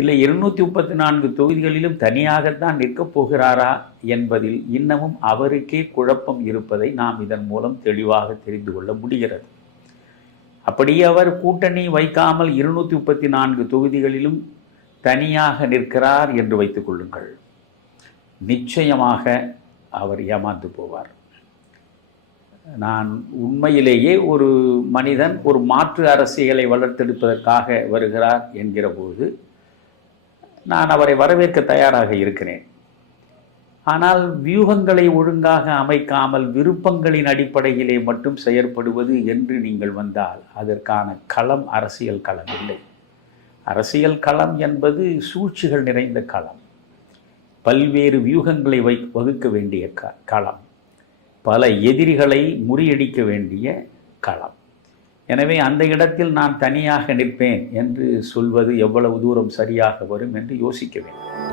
இல்லை இருநூத்தி முப்பத்தி நான்கு தொகுதிகளிலும் தனியாகத்தான் நிற்கப் போகிறாரா என்பதில் இன்னமும் அவருக்கே குழப்பம் இருப்பதை நாம் இதன் மூலம் தெளிவாக தெரிந்து கொள்ள முடிகிறது. அப்படியே அவர் கூட்டணி வைக்காமல் இருநூத்தி முப்பத்தி நான்கு தொகுதிகளிலும் தனியாக நிற்கிறார் என்று வைத்துக் கொள்ளுங்கள். நிச்சயமாக அவர் ஏமாந்து போவார். நான் உண்மையிலேயே ஒரு மனிதன் ஒரு மாற்று அரசியலை வளர்த்தெடுப்பதற்காக வருகிறார் என்கிற போது நான் அவரை வரவேற்க தயாராக இருக்கிறேன். ஆனால் வியூகங்களை ஒழுங்காக அமைக்காமல் விருப்பங்களின் அடிப்படையிலே மட்டும் செயற்படுவது என்று நீங்கள் வந்தால் அதற்கான களம் அரசியல் களம் இல்லை. அரசியல் களம் என்பது சூழ்ச்சிகள் நிறைந்த களம். பல்வேறு வியூகங்களை வை வகுக்க வேண்டிய க களம். பல எதிரிகளை முறியடிக்க வேண்டிய களம். எனவே அந்த இடத்தில் நான் தனியாக நிற்பேன் என்று சொல்வது எவ்வளவு தூரம் சரியாக வரும் என்று யோசிக்க வேண்டும்.